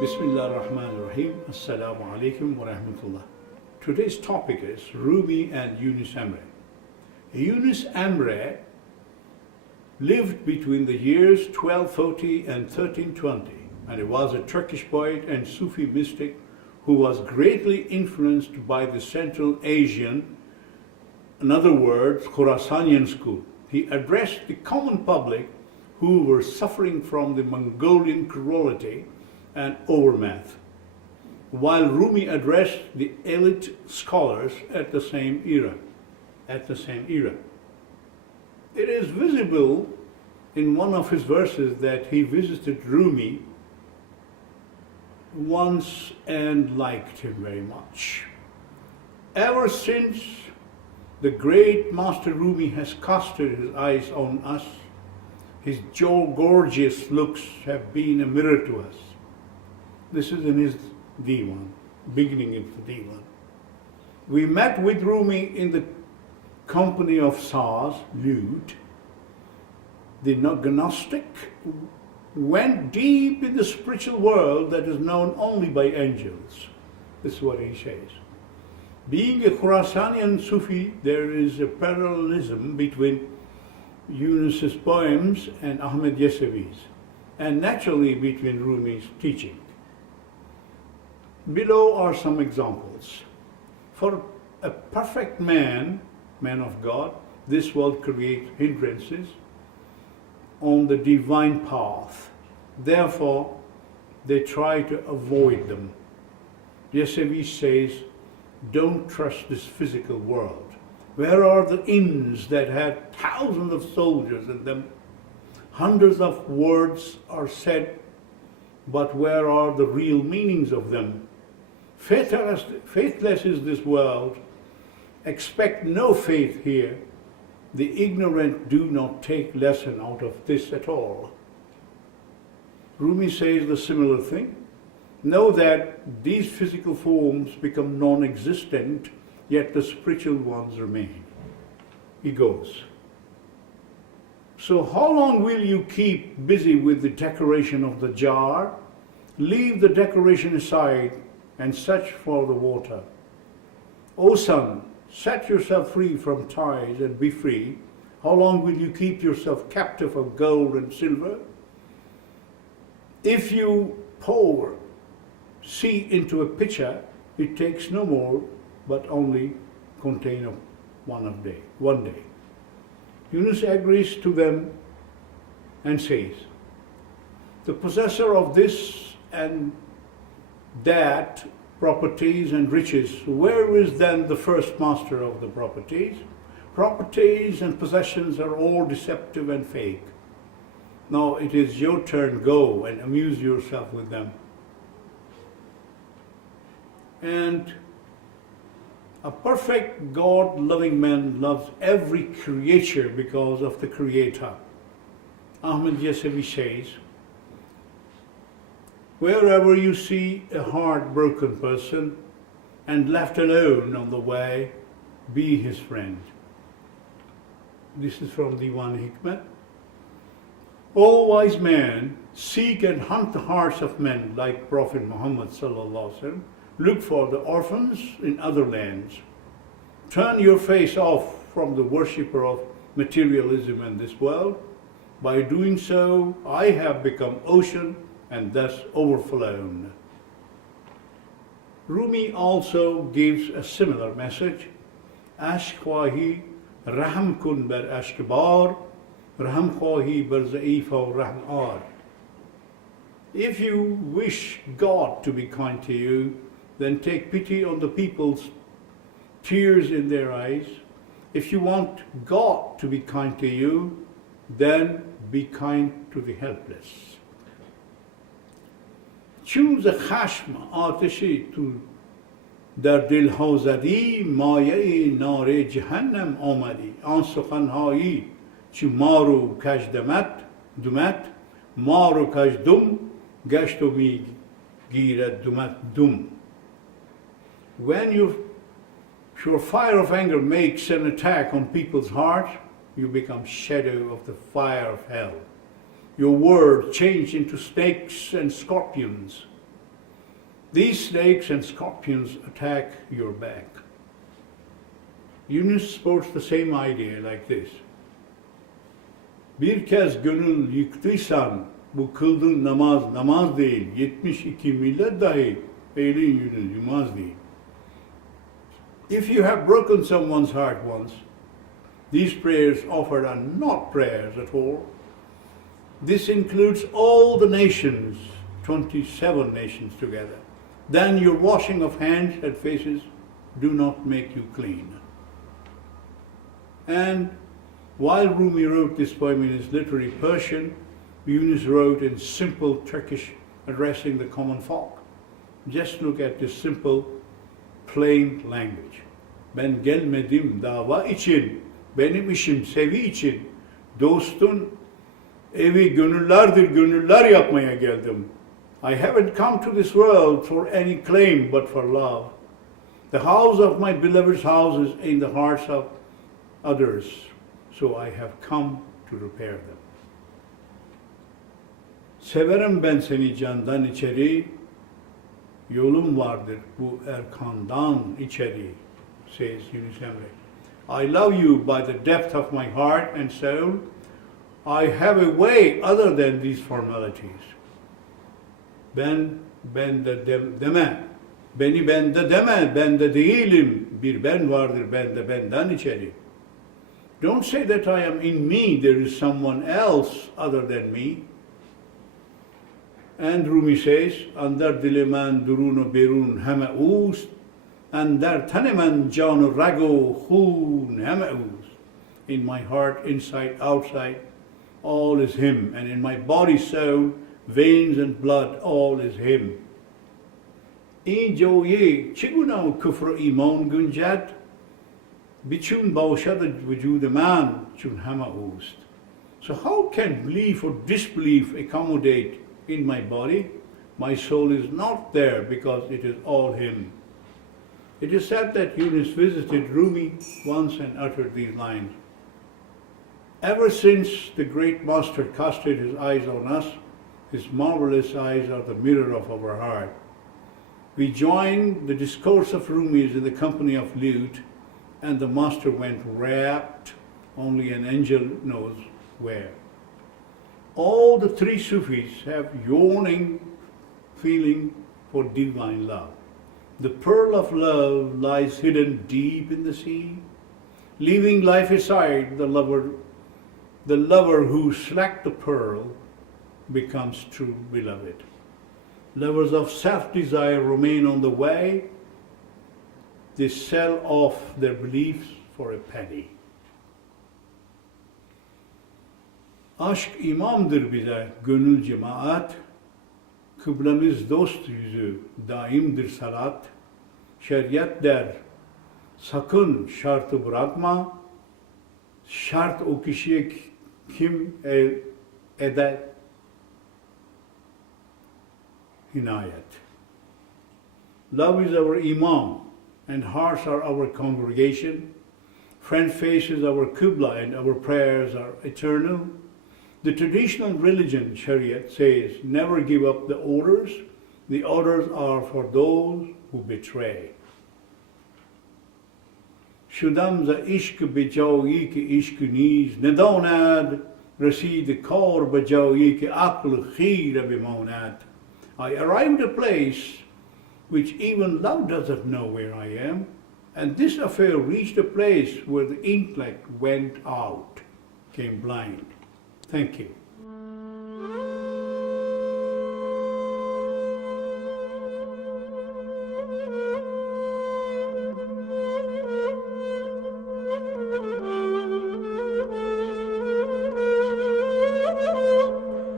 Bismillahirrahmanirrahim. Assalamu alaikum wa rahmatullah. Today's topic is Rumi and Yunus Emre. Yunus Emre lived between the years 1240 and 1320, and he was a Turkish poet and Sufi mystic who was greatly influenced by the Central Asian, in other words, Khurasanian school. He addressed the common public who were suffering from the Mongolian cruelty and overmath, while Rumi addressed the elite scholars at the same era. It is visible in one of his verses that he visited Rumi once and liked him very much. Ever since, the great master Rumi has casted his eyes on us. His gorgeous looks have been a mirror to us. This is in his Diwan, beginning of the Diwan. We met with Rumi in the company of Saz, lute. The Gnostic went deep in the spiritual world that is known only by angels. This is what he says. Being a Khurasanian Sufi, there is a parallelism between Yunus's poems and Ahmed Yesevi's, and naturally between Rumi's teaching. Below are some examples. For a perfect man of God, this world creates hindrances on the divine path. Therefore, they try to avoid them. Yesevi says, don't trust this physical world. Where are the inns that had thousands of soldiers in them? Hundreds of words are said, but where are the real meanings of them? Faithless is this world. Expect no faith here. The ignorant do not take lesson out of this at all. Rumi says the similar thing. Know that these physical forms become non-existent, yet the spiritual ones remain. He goes. So how long will you keep busy with the decoration of the jar? Leave the decoration aside and search for the water. O son, set yourself free from ties and be free. How long will you keep yourself captive of gold and silver? If you pour sea into a pitcher, it takes no more, but only contain one day. Yunus agrees to them and says, the possessor of this and that properties and riches, where is then the first master of the properties? Properties and possessions are all deceptive and fake. Now it is your turn, go and amuse yourself with them. And a perfect God-loving man loves every creature because of the Creator. Ahmed Yesevi says, wherever you see a heartbroken person and left alone on the way, be his friend. This is from the One Hikmat. O wise man, seek and hunt the hearts of men like Prophet Muhammad sallallahu alaihi wasallam. Look for the orphans in other lands. Turn your face off from the worshipper of materialism in this world. By doing so, I have become ocean and thus overflown. Rumi also gives a similar message. Ashk khwahi rahm kun bar ashk bar, rahm khwahi bar zaif aur rahm ar. If you wish God to be kind to you, then take pity on the people's tears in their eyes. If you want God to be kind to you, then be kind to the helpless. چون ز خشم آتشی تو در دلها زدی مایه نار جهنم آمدی آن سخنهایی چی ما رو کج دومت ما رو کج دم گشت و می گیرد دومت دم. When your fire of anger makes an attack on people's hearts, you become shadow of the fire of hell. Your words change into snakes and scorpions. These snakes and scorpions attack your back. Yunus supports the same idea like this. Bir kez gönül yıktıysan bu kıldığın namaz değil. 72 millet dahi eylin Yunus yumaz değil. If you have broken someone's heart once, these prayers offered are not prayers at all. This includes all the nations, 27 nations together. Then your washing of hands and faces do not make you clean. And while Rumi wrote this poem in his literary Persian, Yunus wrote in simple Turkish addressing the common folk. Just look at this simple, plain language. Ben gelmedim dava için, benim işim sevi için, dostun evi gönüller yapmaya geldim. I haven't come to this world for any claim but for love. The house of my beloved's house is in the hearts of others, so I have come to repair them. Severim ben seni candan içeri, yolum vardır bu Erkan'dan içeri, says Yunus Emre. I love you by the depth of my heart and soul. I have a way other than these formalities. Ben bende deme, beni bende deme, bende değilim, bir ben vardır benden içeri. Don't say that I am in me, there is someone else other than me. And Rumi says, andar dilemen durunu berun heme ust, andar tanemen canu rago hun heme ust. In my heart, inside, outside, all is him, and in my body, soul, veins and blood, all is him. In joye chiguna kufr iman gunjat, bichun baushad vujud man chun hama ust. So how can belief or disbelief accommodate in my body? My soul is not there because it is all him. It is said that Yunus visited Rumi once and uttered these lines. Ever since the great master casted his eyes on us, his marvelous eyes are the mirror of our heart. We joined the discourse of Rumi's in the company of lute, and the master went rapt, only an angel knows where. All the three Sufis have yawning feeling for divine love. The pearl of love lies hidden deep in the sea. Leaving life aside, the lover who slacked the pearl becomes true beloved. Lovers of self-desire remain on the way. They sell off their beliefs for a penny. Aşk imamdır bize gönül cemaat, kıblemiz dost yüzü daimdir salat. Şeriat der, sakın şartı bırakma, şart o kişiye kim eder inayet. Love is our imam, and hearts are our congregation. Friend faces our qibla, and our prayers are eternal. The traditional religion, Shariat, says, never give up the orders. The orders are for those who betray. Shudam za ishq bejayi ki ishq neez, nedonad rasid kar bejayi ki aql khira bimonad. I arrived at a place which even love doesn't know where I am, and this affair reached a place where the intellect went out, came blind. Thank you.